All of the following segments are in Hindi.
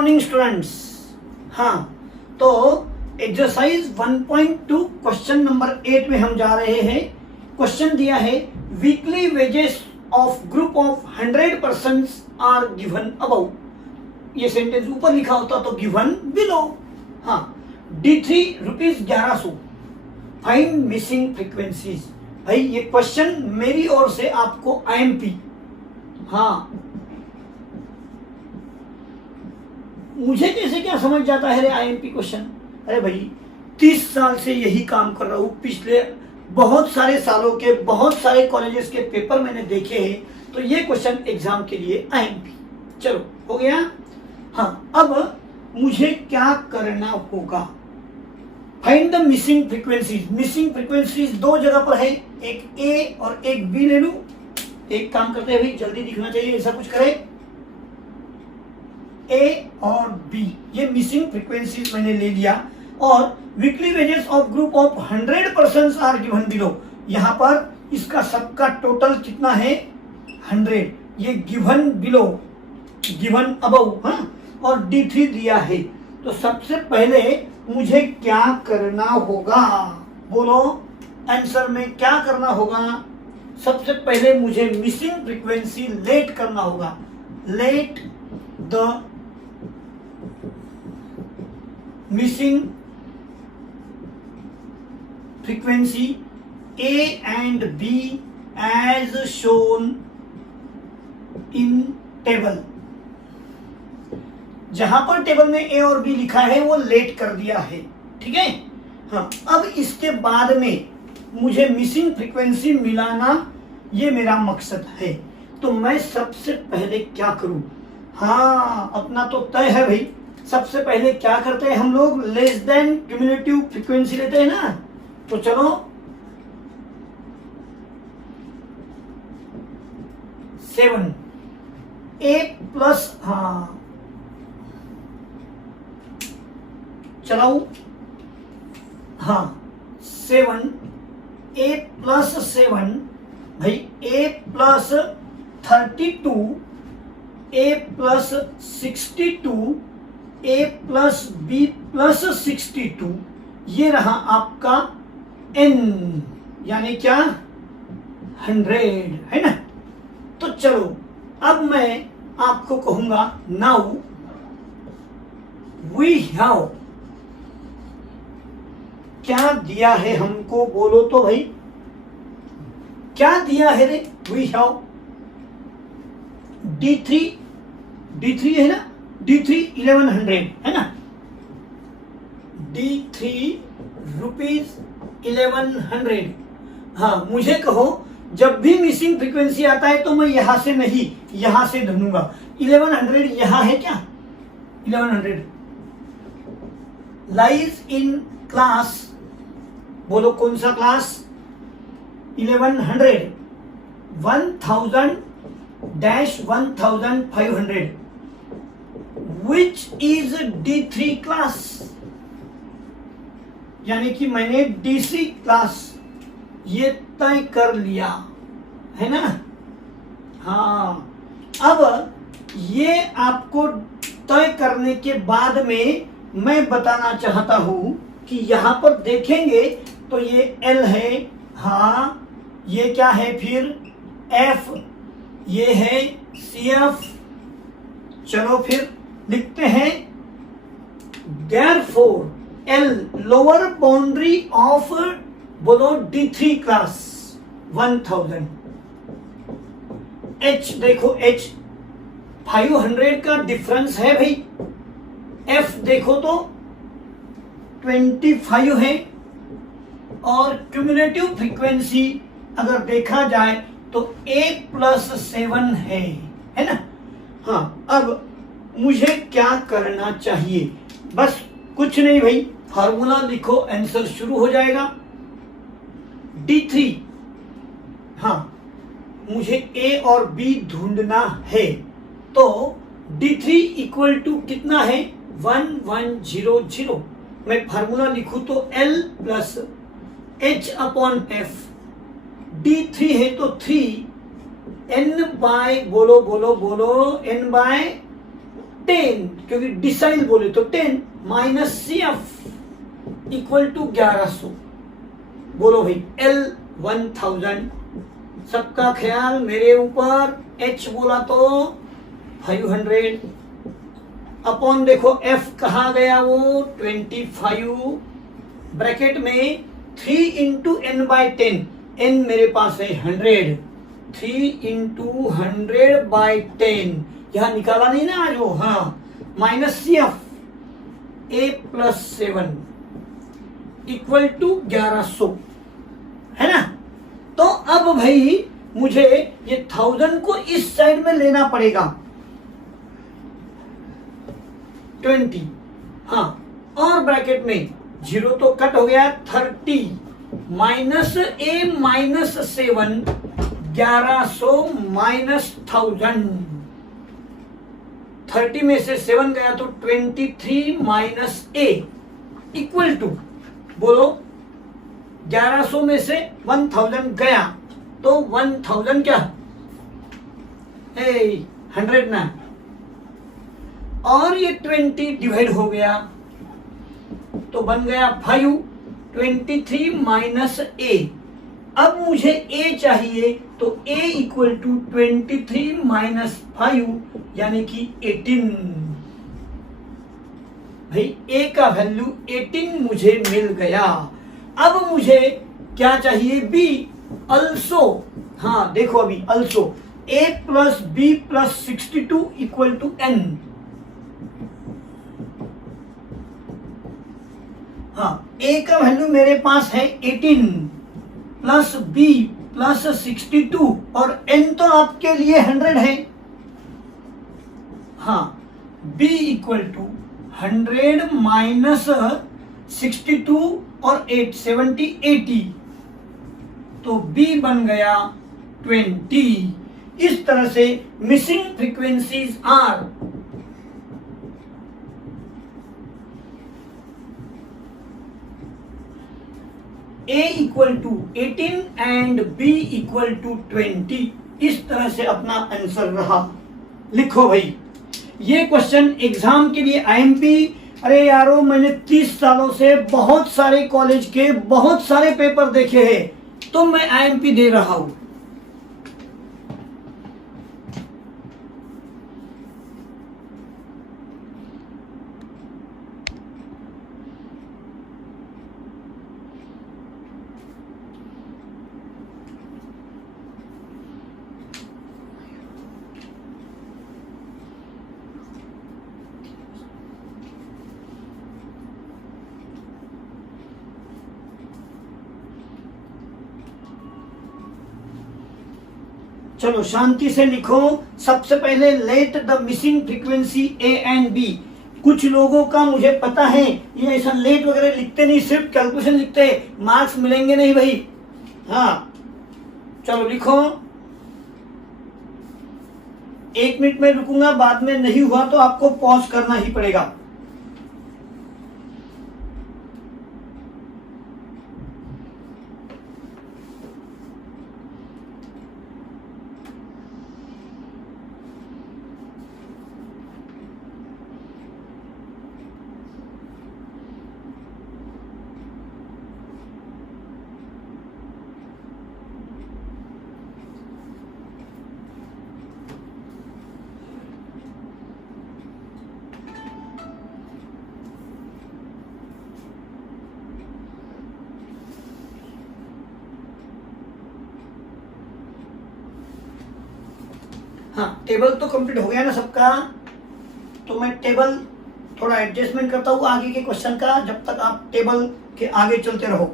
Morning students. हाँ, तो एक्सरसाइज 1.2 क्वेश्चन नंबर 8 में हम जा रहे हैं। क्वेश्चन दिया है weekly wages of group of 100 persons are given above. ये सेंटेंस ऊपर लिखा होता तो गिवन बिलो। हाँ, D3 ₹1100। Find missing frequencies. भाई ये क्वेश्चन मेरी ओर से आपको IMP। हाँ, मुझे कैसे क्या समझ जाता है रे IMP क्वेश्चन। अरे भाई 30 साल से यही काम कर रहा हूं, पिछले बहुत सारे सालों के बहुत सारे कॉलेजेस के पेपर मैंने देखे हैं, तो ये क्वेश्चन एग्जाम के लिए IMP। चलो हो गया। हाँ, अब मुझे क्या करना होगा। Find the missing frequencies. Missing frequencies दो जगह पर है, एक A और एक B ले लूं। एक काम करते हैं भाई, जल्दी दिखना चाहिए, ऐसा कुछ करें। A और B ये मिसिंग फ्रीक्वेंसीज मैंने ले लिया। और weekly wages of group of 100 persons are given below. यहां पर इसका सबका टोटल कितना है 100। ये गिवन बिलो, गिवन अबव। हाँ, और D3 दिया है। तो सबसे पहले मुझे क्या करना होगा, बोलो आंसर में क्या करना होगा। सबसे पहले मुझे मिसिंग फ्रीक्वेंसी लेट करना होगा। Let the missing frequency A and B as shown in table. जहां पर टेबल में A और B लिखा है वो लेट कर दिया है, ठीक है। हाँ, अब इसके बाद में मुझे मिसिंग फ्रीक्वेंसी मिलाना, ये मेरा मकसद है। तो मैं सबसे पहले क्या करूं। हाँ, अपना तो तय है भाई। सबसे पहले क्या करते हैं हम लोग, लेस देन क्यूमुलेटिव फ्रीक्वेंसी लेते हैं ना। तो चलो 7 A प्लस, हाँ चलाऊ। हाँ 7 A प्लस 7 भाई, A plus 32, A plus 62, A plus B plus 62। ये रहा आपका N, यानी क्या 100 है ना। तो चलो अब मैं आपको कहूंगा नाउ वी हैव, क्या दिया है हमको, बोलो तो भाई क्या दिया है रे। वी हैव D3 है ना, D3 1100 है ना। D3 ₹1100। हाँ, मुझे कहो जब भी मिसिंग फ्रीक्वेंसी आता है तो मैं यहां से नहीं, यहां से ढूंढूंगा। 1100 यहां है क्या, 1100 लाइज इन क्लास। बोलो कौन सा class, 1100 1000-1500 which is D3 class. यानी कि मैंने DC क्लास ये तय कर लिया है ना। हाँ, अब ये आपको तय करने के बाद में मैं बताना चाहता हूं कि यहां पर देखेंगे तो ये L है। हाँ, ये क्या है फिर F, ये है CF। चलो फिर लिखते हैं therefore L lower boundary of, बोलो D3 क्लास 1000। H देखो, H 500 का डिफरेंस है भाई। F देखो तो 25 है। और क्यूमुलेटिव फ्रीक्वेंसी अगर देखा जाए तो A प्लस 7 है ना। हाँ, अब मुझे क्या करना चाहिए, बस कुछ नहीं भाई, फार्मूला लिखो, आंसर शुरू हो जाएगा। D3, हाँ मुझे A और B ढूंढना है। तो D3 इक्वल टू कितना है 1100। मैं फार्मूला लिखूं तो L plus H upon F। D3 है तो 3 N बाय, बोलो बोलो बोलो, N बाय 10, क्योंकि डिसाइल बोले तो 10 माइनस CF इक्वल टू 1100। बोलो भाई L 1000, सबका ख्याल मेरे ऊपर। H बोला तो 500 अपॉन देखो F कहा गया वो 25, ब्रैकेट में 3 इंटू n बाई 10, n मेरे पास है 100, 3 इंटू 100 बाई 10, यहां निकाला नहीं ना आज वो, हाँ, minus CF A plus 7 equal to 1100, है ना। तो अब भाई मुझे ये 1000 को इस साइड में लेना पड़ेगा, 20, हाँ, और ब्रैकेट में 0 तो कट हो गया, 30 माइनस A माइनस 7, 1100 माइनस 1000, 30 में से 7 गया तो 23 माइनस A इक्वल टू, बोलो 1100 में से 1000 गया तो 1000 क्या, 100 ना, और ये 20 डिवाइड हो गया तो बन गया 5, 23 माइनस A। अब मुझे A चाहिए तो A इक्वल टू 23 माइनस 5 यानी कि 18। भाई A का वैल्यू 18 मुझे मिल गया। अब मुझे क्या चाहिए, B अल्सो, हाँ देखो अभी also A plus B plus 62 equal to N, हाँ, A का वैल्यू मेरे पास है 18 प्लस B प्लस 62 और N तो आपके लिए 100 है, हाँ, B इक्वल टू 100 माइनस 62 और 8 70 80, तो B बन गया 20। इस तरह से missing frequencies are A equal to 18 and B equal to 20। इस तरह से अपना आंसर रहा। लिखो भाई, ये क्वेश्चन एग्जाम के लिए IMP, अरे यारो मैंने 30 सालों से बहुत सारे कॉलेज के बहुत सारे पेपर देखे हैं, तो मैं IMP दे रहा हूं। चलो शांति से लिखो। सबसे पहले let the missing frequency A and B। कुछ लोगों का मुझे पता है ये ऐसा लेट वगैरह लिखते नहीं, सिर्फ कैलकुलेशन लिखते हैं, मार्क्स मिलेंगे नहीं भाई। हाँ चलो लिखो। 1 मिनट में रुकूंगा, बाद में नहीं हुआ तो आपको पॉज करना ही पड़ेगा। हाँ टेबल तो कंप्लीट हो गया ना सबका, तो मैं टेबल थोड़ा एडजस्टमेंट करता हूँ आगे के क्वेश्चन का, जब तक आप टेबल के आगे चलते रहो।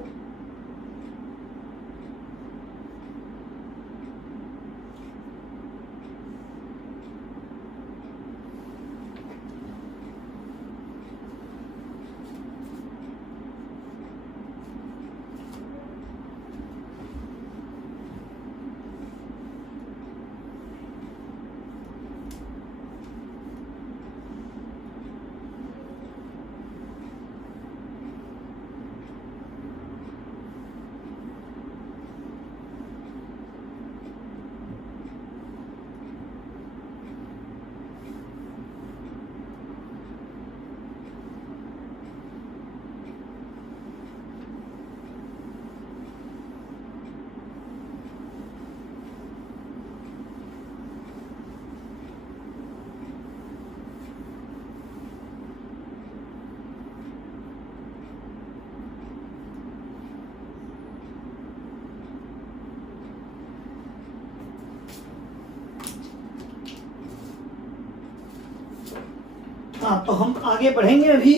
हाँ, तो हम आगे बढ़ेंगे अभी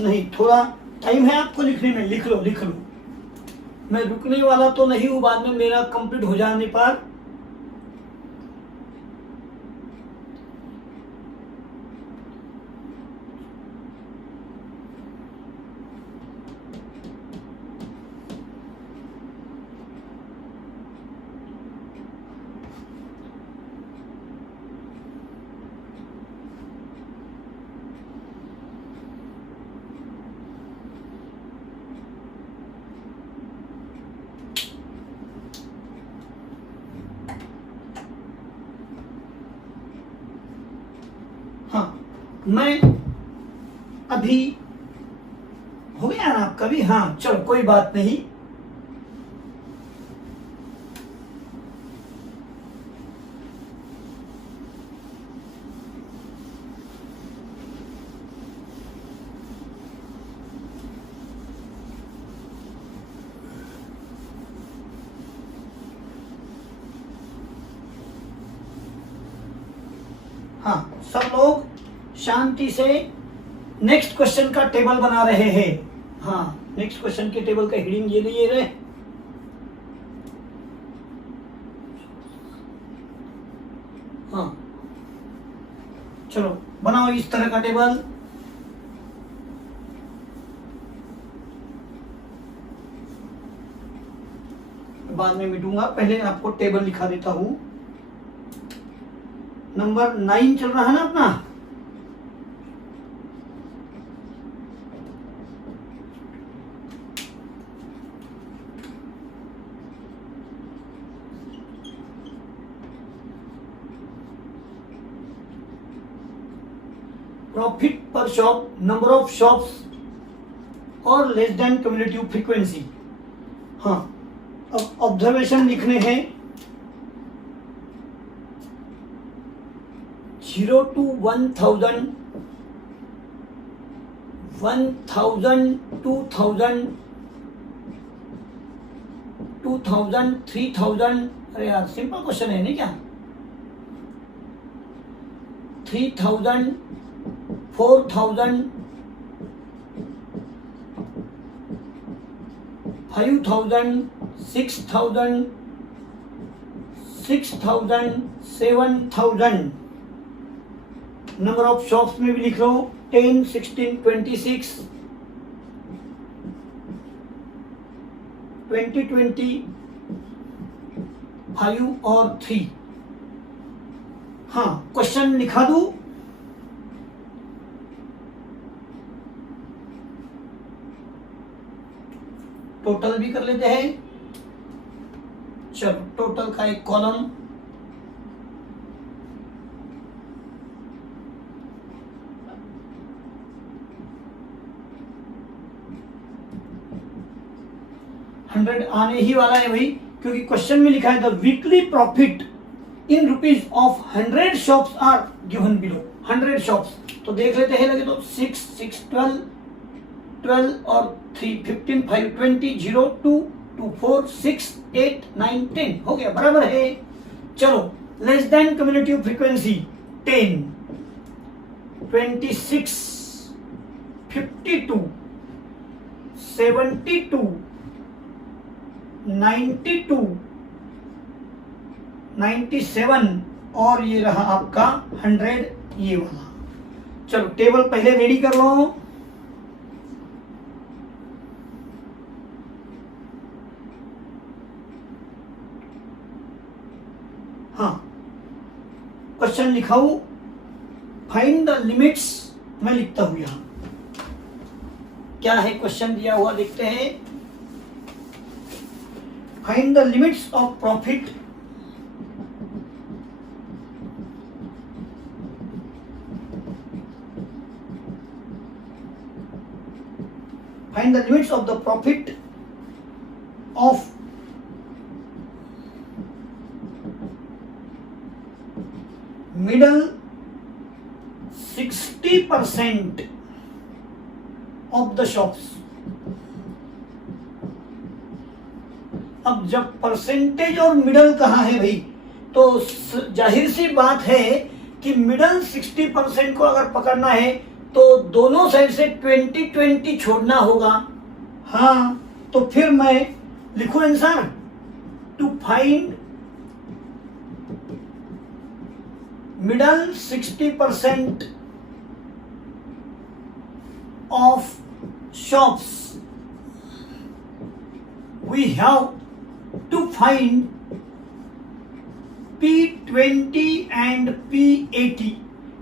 नहीं, थोड़ा टाइम है आपको लिखने में, लिख लो लिख लो। मैं रुकने वाला तो नहीं हूं, बाद में मेरा कंप्लीट हो जाने पर मैं अभी हो गया ना आपका भी? हाँ चलो कोई बात नहीं। हाँ, सब लोग शांति से नेक्स्ट क्वेश्चन का टेबल बना रहे हैं। हाँ, नेक्स्ट क्वेश्चन के टेबल का हेडिंग ये लिए रहे। हाँ चलो बनाओ इस तरह का टेबल। बाद में मिटूंगा, पहले आपको टेबल लिखा देता हूं। नंबर 9 चल रहा है ना अपना। प्रॉफिट पर शॉप, नंबर ऑफ शॉप्स और लेस देन क्यूमुलेटिव फ्रीक्वेंसी। हाँ, अब ऑब्जर्वेशन लिखने हैं। 0 to 1000, 1000, 2000, 2000, 3000। अरे यार सिंपल क्वेश्चन है नहीं क्या? 3000, 4000, 5000, 6000, 6000, 7000। नंबर ऑफ शॉप्स में भी लिख लो 10, 16, 26, 20, 20, 5 और 3। हाँ, क्वेश्चन लिखा दूं? टोटल भी कर लेते हैं। चलो टोटल का एक कॉलम, $100 आने ही वाला है भाई, क्योंकि क्वेश्चन में लिखा है the weekly profit in rupees of 100 shops are given below. 100 shops तो देख लेते हैं, लगे तो 6, 6, 12, 12 और 3, 15, 5, 20, 0, 2, 2, 4, 6, 8, 9, 10 हो गया, बराबर है। चलो लेस देन क्यूमुलेटिव फ्रीक्वेंसी 10, 26, 52, 72, 92, 97 और ये रहा आपका 100 ये वाला। चलो टेबल पहले रेडी कर लो। हाँ, क्वेश्चन लिखाऊ, फाइंड द लिमिट्स। मैं लिखता हूं यहां क्या है, क्वेश्चन दिया हुआ देखते हैं। Find the limits of profit find the limits of the profit of middle 60% of the shops। अब जब परसेंटेज और मिडल कहा है भाई, तो जाहिर सी बात है कि मिडल 60% को अगर पकड़ना है तो दोनों साइड से 20-20 छोड़ना होगा। हाँ, तो फिर मैं लिखूं answer, to find middle 60% of shops we have to find P20 and P80,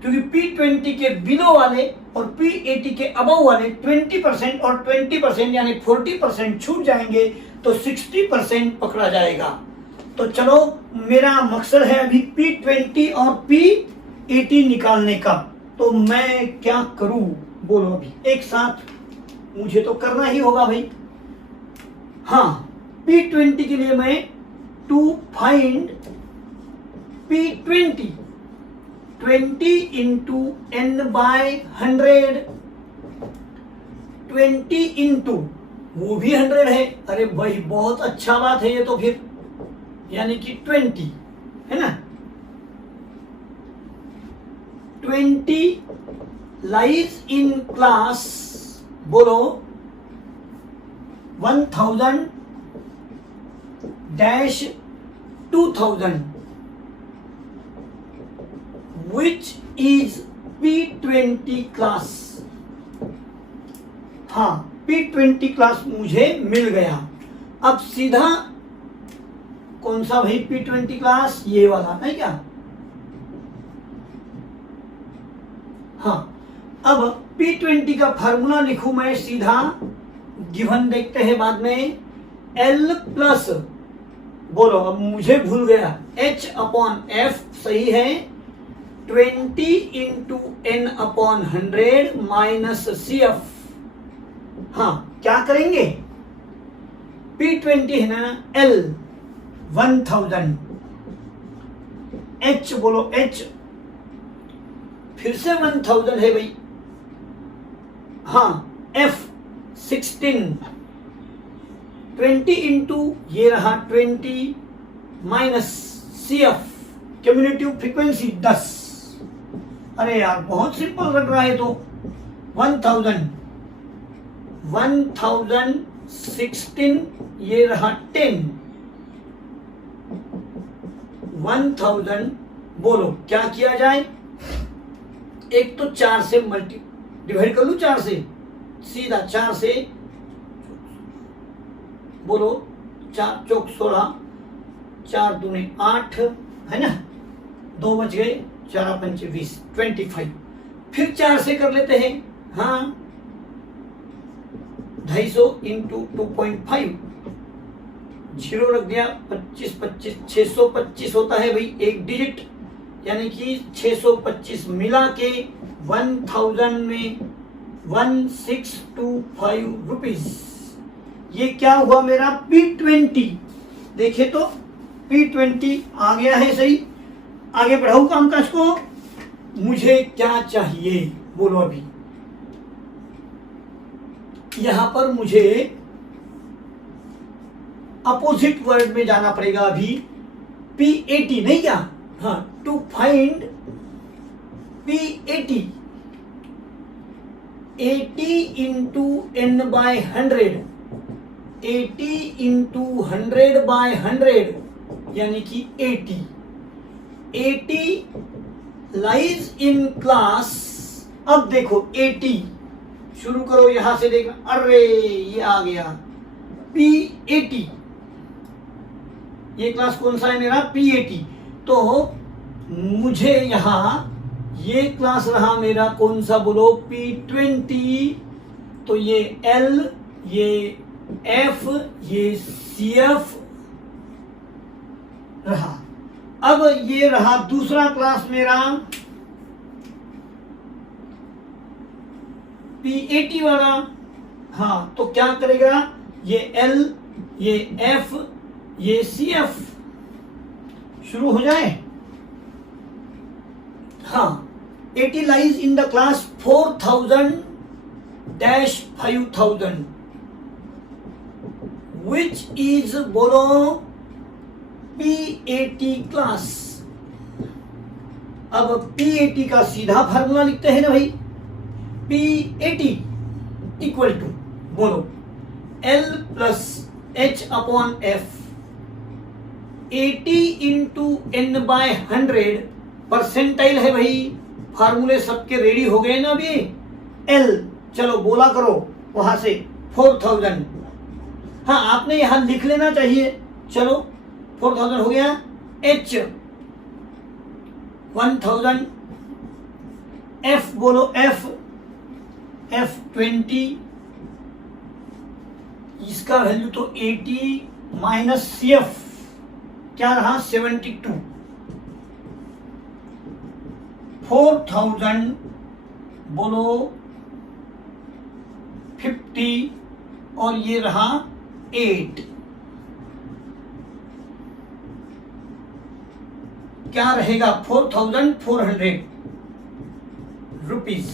क्योंकि P20 के बिलो वाले और P80 के अबव वाले 20% और 20% यानी 40% छूट जाएंगे तो 60% पकड़ा जाएगा। तो चलो, मेरा मकसद है अभी P20 और P80 निकालने का। तो मैं क्या करूं, बोलो अभी एक साथ, मुझे तो करना ही होगा भाई। हाँ, P20 के लिए मैं to find P20 20 into n by 100, 20 into वो भी 100 है। अरे भाई बहुत अच्छा बात है ये तो, फिर यानी कि 20 है ना। 20 लाइज इन क्लास, बोलो 1000 dash 2000 which is P20 class. हाँ, P20 क्लास मुझे मिल गया। अब सीधा कौन सा भाई P20 क्लास, ये वाला है क्या? हाँ, अब P20 का फार्मूला लिखूं मैं सीधा, गिवन देखते हैं बाद में, L प्लस, बोलो अब मुझे भूल गया, H अपॉन F सही है, 20 into n upon 100 minus CF। हाँ, क्या करेंगे, P20 है ना, L 1000, H बोलो H, फिर से 1000 है भाई। हाँ, F 16, 20 इंटू ये रहा 20 माइनस CF क्यूमुलेटिव फ्रीक्वेंसी 10। अरे यार बहुत सिंपल लग रहा है। तो 1000 16 ये रहा 10, 1000, बोलो क्या किया जाए, एक तो 4 से मल्टी डिवाइड कर लूं, 4 से सीधा, 4 से बोलो 4 चौक 16, 4 दूने 8 है ना, 2 बच गए, 4 पंचे 20, 25। फिर 4 से कर लेते हैं। हाँ, 250 इंटू 2.5, 0 रख दिया, 25 25 625 होता है भाई एक डिजिट, यानी कि 625 मिला के 1000 में 1625 रुपीज। ये क्या हुआ मेरा P20। देखे तो P20 आ गया है सही। आगे बढ़ाऊं कामकाज को, मुझे क्या चाहिए, बोलो अभी। यहां पर मुझे अपोजिट वर्ड में जाना पड़ेगा अभी, P80 नहीं क्या, हाँ, to find P80, 80 into n by 100, 80 into 100 by 100 यानी कि 80 लाइज इन क्लास। अब देखो 80 शुरू करो, यहां से देखना, अरे ये आ गया P80, ये क्लास कौन सा है मेरा, P80। तो मुझे यहां ये क्लास रहा मेरा कौन सा, बोलो P20। तो ये L, ये F, ये CF रहा। अब ये रहा दूसरा क्लास मेरा P80 वाला। हाँ, तो क्या करेगा, ये L, ये F, ये CF शुरू हो जाए। हाँ, 80 lies in the class 4000-5000 which is, बोलो P80 क्लास। अब PAT का सीधा फार्मूला लिखते हैं ना भाई, PAT इक्वल टू, बोलो, L plus H upon F, 80 into N by 100, percentile है भाई। फार्मूले सबके रेडी हो गए ना अभी। L चलो बोला करो वहां से, 4000। हाँ आपने यहां लिख लेना चाहिए। चलो 4000 हो गया। H 1000, F बोलो, F 20, इसका वैल्यू तो 80 माइनस CF क्या रहा, 72। 4000 बोलो 50, और ये रहा 8, क्या रहेगा, 4400 रुपीज।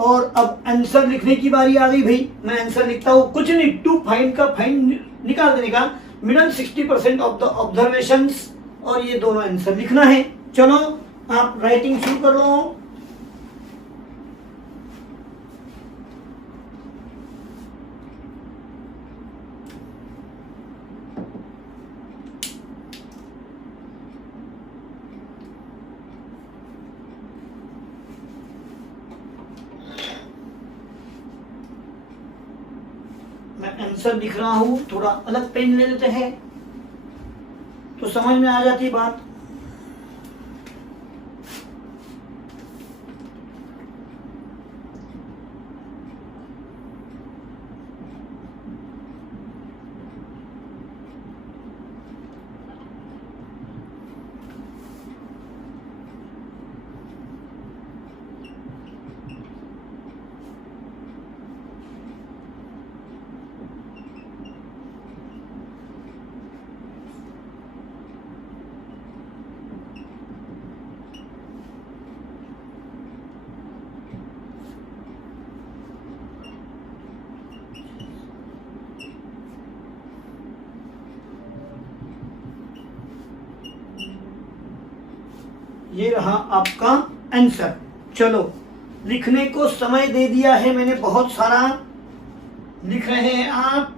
और अब आंसर लिखने की बारी आ गई भाई। मैं आंसर लिखता हूं, कुछ नहीं, टू फाइंड का फाइंड निकाल देने का, मिडल 60% ऑफ द ऑब्जर्वेशंस, और ये दोनों आंसर लिखना है। चलो आप राइटिंग शुरू कर लो। मैं आंसर लिख रहा हूं, थोड़ा अलग पेन ले लेते हैं तो समझ में आ जाती बात। ये रहा आपका आंसर। चलो लिखने को समय दे दिया है मैंने बहुत सारा, लिख रहे हैं आप।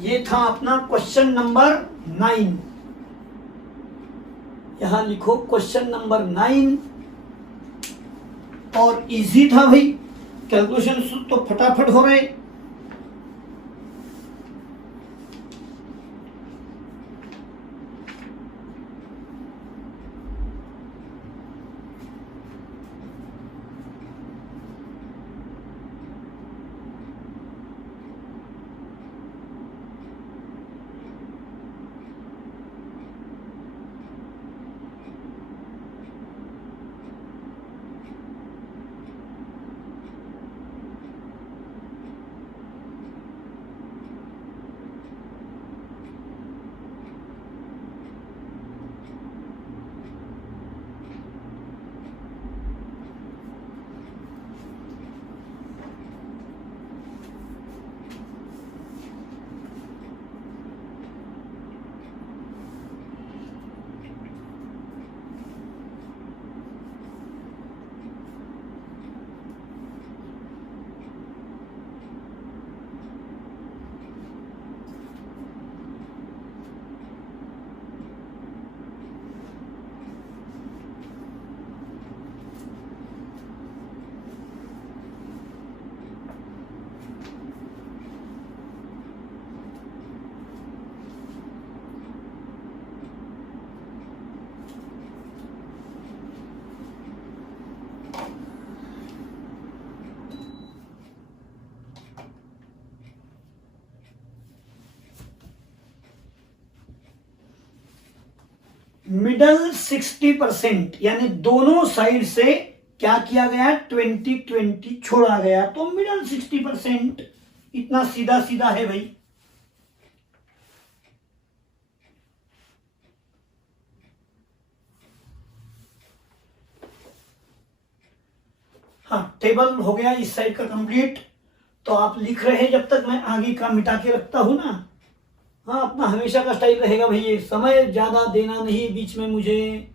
ये था अपना क्वेश्चन नंबर 9। यहां लिखो क्वेश्चन नंबर 9, और इजी था भाई, कैलकुलेशन तो फटाफट हो रहे। मिडल 60%, यानी दोनों साइड से क्या किया गया, 20-20 छोड़ा गया, तो मिडल 60%। इतना सीधा सीधा है भाई। हाँ, टेबल हो गया इस साइड का कंप्लीट। तो आप लिख रहे हैं जब तक मैं आगे का मिटा के रखता हूं ना। हाँ, अपना हमेशा का स्टाइल रहेगा भाई, समय ज्यादा देना नहीं बीच में मुझे।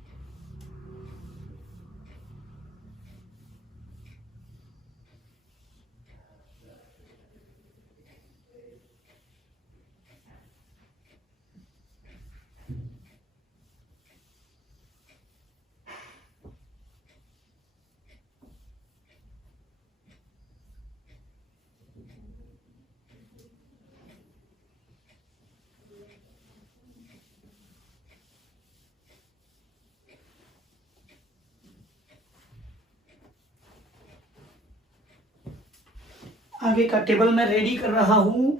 आगे का टेबल मैं रेडी कर रहा हूं।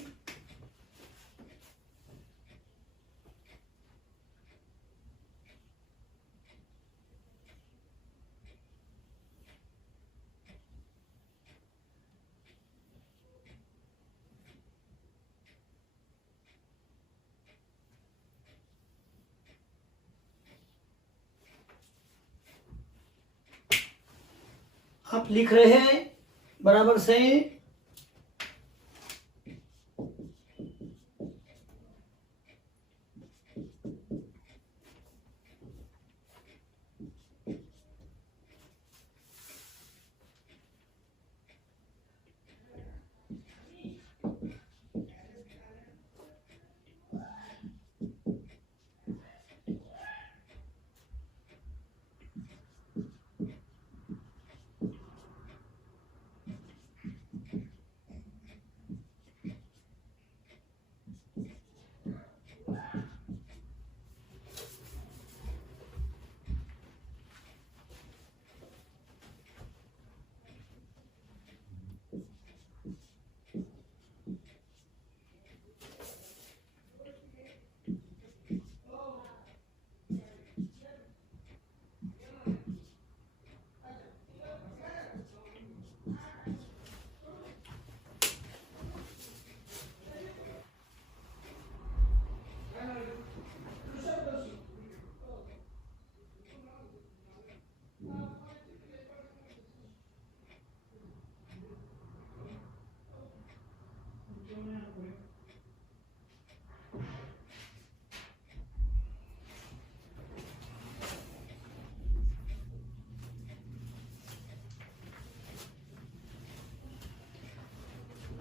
आप लिख रहे हैं बराबर से।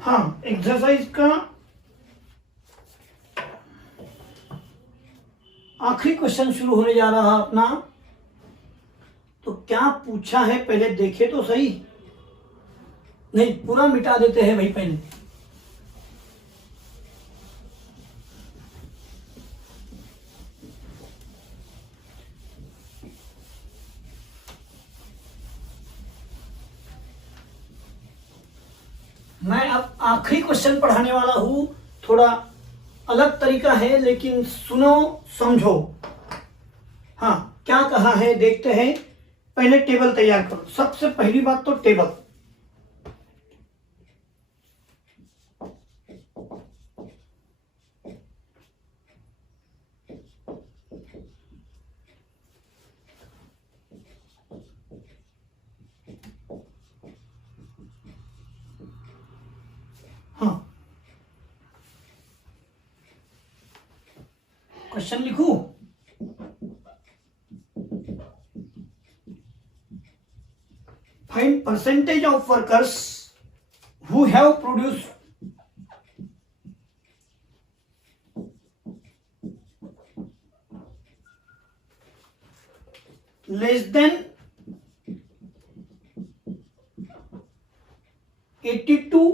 हाँ, एक्सरसाइज का आखिरी क्वेश्चन शुरू होने जा रहा है अपना। तो क्या पूछा है पहले देखे तो सही। नहीं, पूरा मिटा देते हैं भाई पहले। मैं अब आखिरी क्वेश्चन पढ़ाने वाला हूं। थोड़ा अलग तरीका है लेकिन सुनो समझो। हाँ, क्या कहा है देखते हैं। पहले टेबल तैयार करो। सबसे पहली बात तो टेबल। हाँ, क्वेश्चन लिखूं। Find percentage of workers who have produced less than 82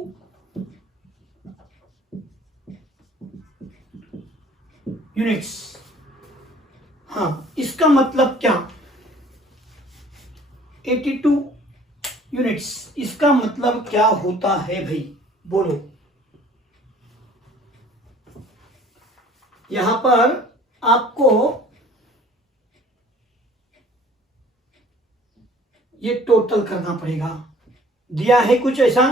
units. हाँ, इसका मतलब क्या। 82 यूनिट्स, इसका मतलब क्या होता है भाई, बोलो। यहां पर आपको ये टोटल करना पड़ेगा। दिया है कुछ ऐसा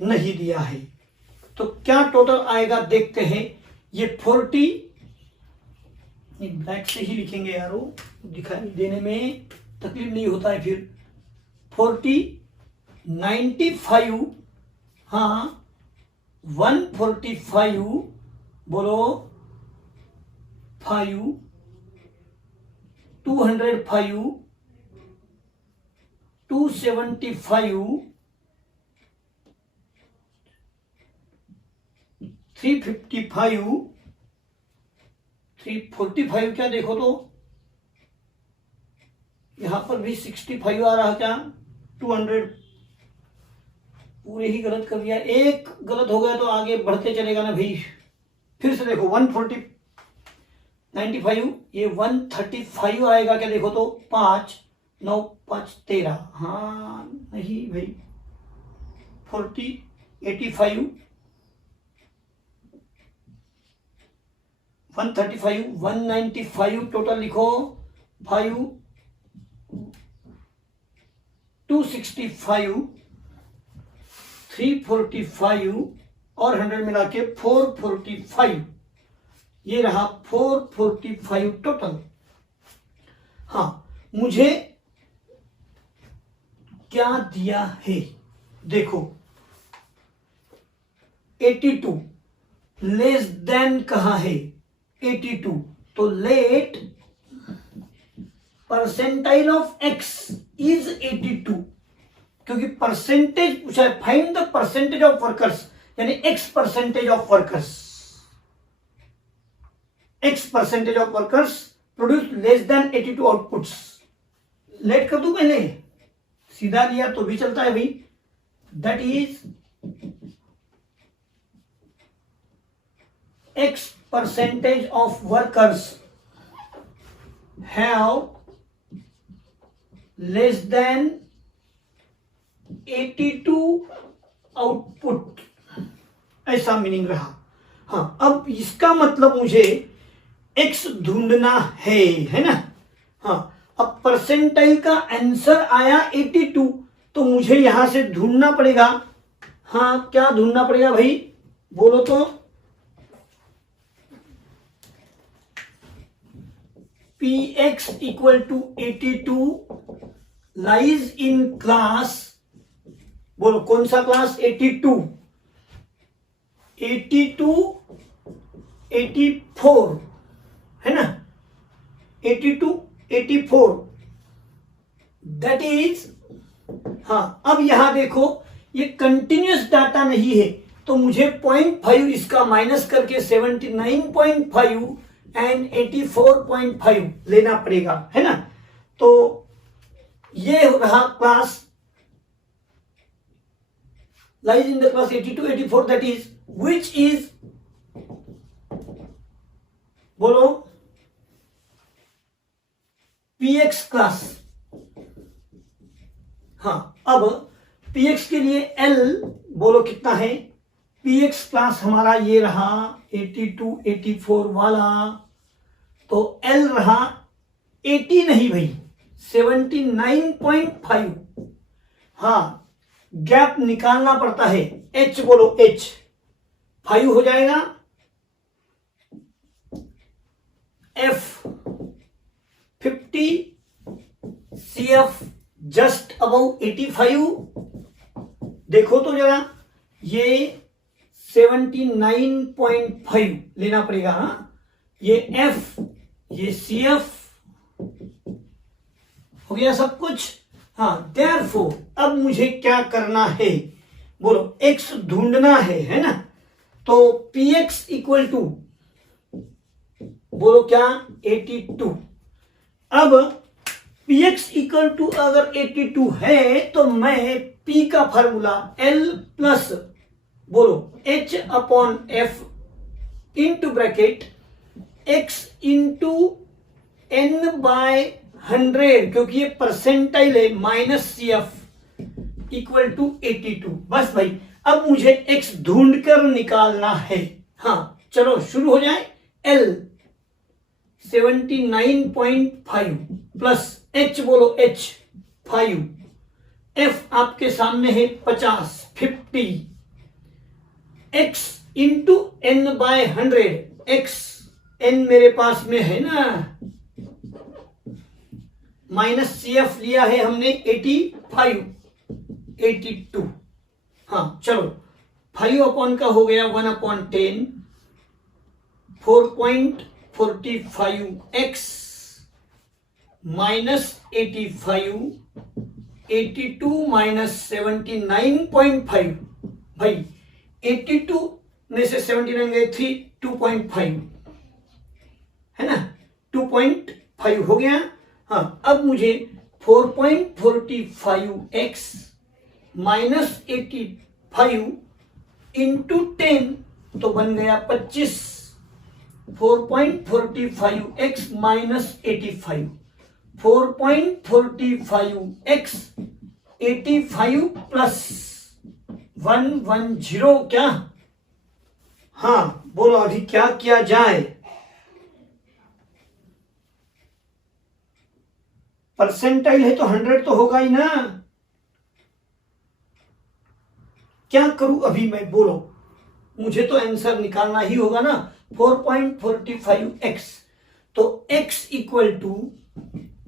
नहीं दिया है, तो क्या टोटल आएगा देखते हैं। ये 40, ब्लैक से ही लिखेंगे यारो, दिखाई देने में तकलीफ नहीं होता है फिर। 40, 95, हाँ 145, बोलो 5, 205, 275, 355, 345, क्या देखो तो यहां पर भी 65 आ रहा, क्या 200, पूरे ही गलत कर दिया, एक गलत हो गया तो आगे बढ़ते चलेगा ना भाई। फिर से देखो 140, 95, ये 135 आएगा क्या देखो तो 5, 9, 5, 13, हाँ नहीं भाई 40, 85, 135, 195 टोटल लिखो, 5, 265, 345 और 100 मिला के 445, ये रहा 445 टोटल। हाँ मुझे क्या दिया है देखो, 82 लेस देन कहाँ है 82, तो let percentile of x is 82, क्योंकि परसेंटेज पूछा है, find the percentage of workers, यानी x percentage of workers, x percentage of workers produce less than 82 outputs. Let कर दूं पहले, सीधा लिया तो भी चलता है भाई, that is x percentage of workers have less than 82 output, ऐसा मीनिंग रहा। हाँ अब इसका मतलब मुझे x ढूंढना है ना। हाँ अब परसेंटाइल का आंसर आया 82, तो मुझे यहां से ढूंढना पड़ेगा। हाँ क्या ढूंढना पड़ेगा भाई, बोलो तो। Px equal to 82 lies in class, बोलो कौन सा क्लास, 82, 82, 84 है ना, 82, 84, दैट इज। हाँ अब यहां देखो ये कंटिन्यूस डाटा नहीं है, तो मुझे 0.5 इसका माइनस करके 79.5 एंड 84.5 लेना पड़ेगा, है ना। तो ये रहा class lies in the class 82, 84, that is which is, बोलो px क्लास। हाँ अब px के लिए l बोलो कितना है, px क्लास हमारा ये रहा 82, 84 वाला, तो l रहा 80 नहीं भाई 79.5। हाँ गैप निकालना पड़ता है, h बोलो h, 5 हो जाएगा, f 50, cf जस्ट अबाउट 85, देखो तो जरा ये 79.5 लेना पड़ेगा। हाँ ये f, ये cf हो गया सब कुछ। हाँ देयरफॉर अब मुझे क्या करना है, बोलो x ढूंढना है ना। तो px इक्वल टू, बोलो क्या 82। अब px इक्वल टू अगर 82 है तो मैं p का फार्मूला l प्लस, बोलो h upon f into bracket x into n by 100, क्योंकि ये परसेंटाइल है, माइनस cf इक्वल टू 82। बस भाई अब मुझे x ढूंढकर निकालना है। हाँ चलो शुरू हो जाए। l 79.5 प्लस h, बोलो h 5, f आपके सामने है 50, x into n by 100, x n मेरे पास में है ना, माइनस CF लिया है हमने 85, 82। हाँ चलो 5 अपॉन का हो गया 1/10, 4.45x माइनस 85, 82 माइनस 79.5। भाई 82 में से 79 गए 3, 2.5 है ना, 2.5 हो गया। हाँ अब मुझे 4.45x माइनस 85 इंटू 10 तो बन गया 25। 4.45x माइनस 85, 4.45x 85 प्लस 110 क्या? हाँ बोलो अभी क्या किया जाए? परसेंटाइल है तो 100 तो होगा ही ना। क्या करूं अभी मैं, बोलो? मुझे तो आंसर निकालना ही होगा ना। 4.45x तो x इक्वल टू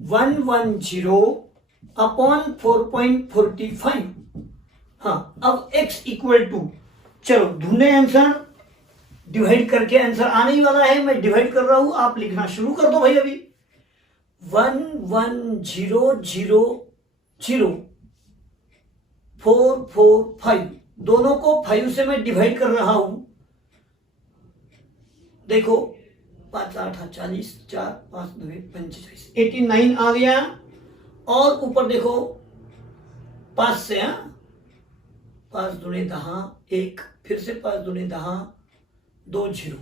110 अपॉन 4.45। हाँ अब x इक्वल टू, चलो ढूंढे आंसर, डिवाइड करके आंसर आने ही वाला है। मैं डिवाइड कर रहा हूं, आप लिखना शुरू कर दो भाई। अभी 1100445 दोनों को 5 से मैं डिवाइड कर रहा हूं। देखो 5 8 40, 4 5 2 25, 89 आ गया। और ऊपर देखो 5 से 5 दूने 10, 1 फिर से 5 दूने 10, 2 0।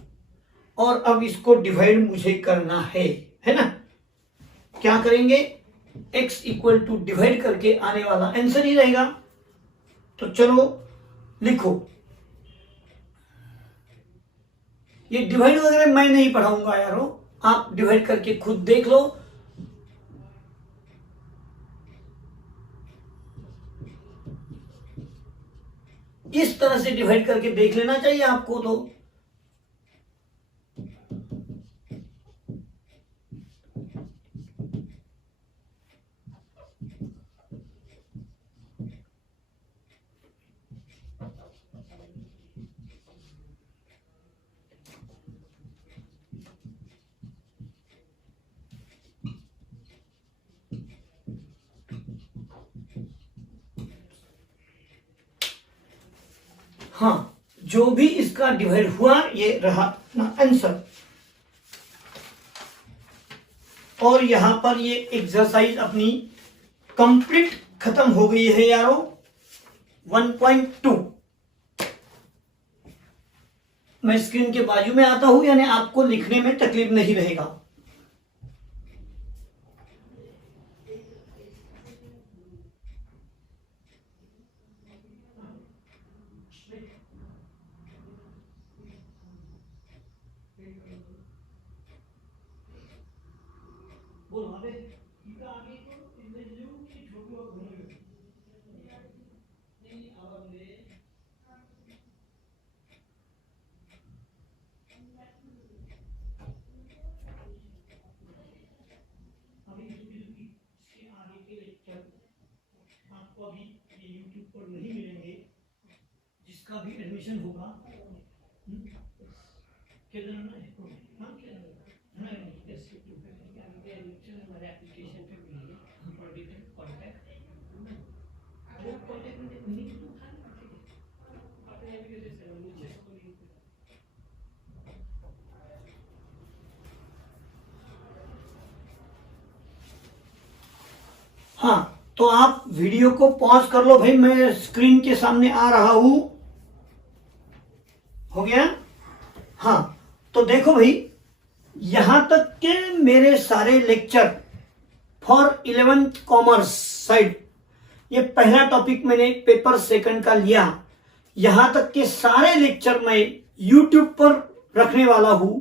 और अब इसको डिवाइड मुझे करना है ना। क्या करेंगे? x इक्वल टू डिवाइड करके आने वाला आंसर ही रहेगा। तो चलो लिखो। ये डिवाइड वगैरह मैं नहीं पढ़ाऊंगा यारो, आप डिवाइड करके खुद देख लो। इस तरह से डिवाइड करके देख लेना चाहिए आपको। तो हाँ जो भी इसका डिवाइड हुआ ये रहा ना आंसर। और यहां पर ये एक्सरसाइज अपनी कंप्लीट खत्म हो गई है यारो। 1.2 मैं स्क्रीन के बाजू में आता हूं, यानी आपको लिखने में तकलीफ नहीं रहेगा। आपको अभी ये YouTube पर नहीं मिलेंगे। जिसका भी एडमिशन होगा हमारे एप्लीकेशन पे मिलेंगे। हाँ तो आप वीडियो को पॉज कर लो भाई, मैं स्क्रीन के सामने आ रहा हूं। हो गया? हाँ तो देखो भाई, यहां तक के मेरे सारे lecture for 11th commerce side, ये पहला टॉपिक मैंने पेपर सेकंड का लिया। यहां तक के सारे लेक्चर मैं YouTube पर रखने वाला हूं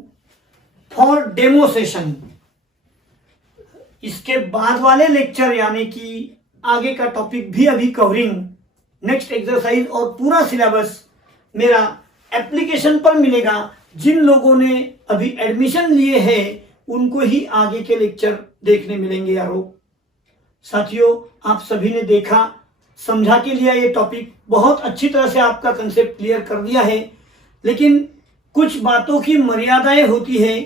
फॉर डेमो सेशन। इसके बाद वाले लेक्चर यानी कि आगे का टॉपिक भी अभी कवरिंग, नेक्स्ट एक्सरसाइज और पूरा सिलेबस मेरा एप्लीकेशन पर मिलेगा। जिन लोगों ने अभी एडमिशन लिए हैं उनको ही आगे के लेक्चर देखने मिलेंगे यारो। साथियों, आप सभी ने देखा, समझा के लिया ये टॉपिक, बहुत अच्छी तरह से आपका कंसेप्ट क्लियर कर दिया है। लेकिन कुछ बातों की मर्यादाएं होती है,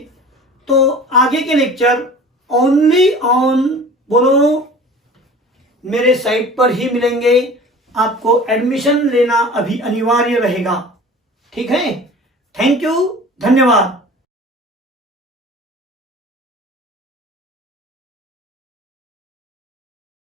तो आगे के लेक्चर ओनली ऑन बोलो मेरे साइट पर ही मिलेंगे। आपको एडमिशन लेना अभी अनिवार्य रहेगा, ठीक है। थैंक यू, धन्यवाद।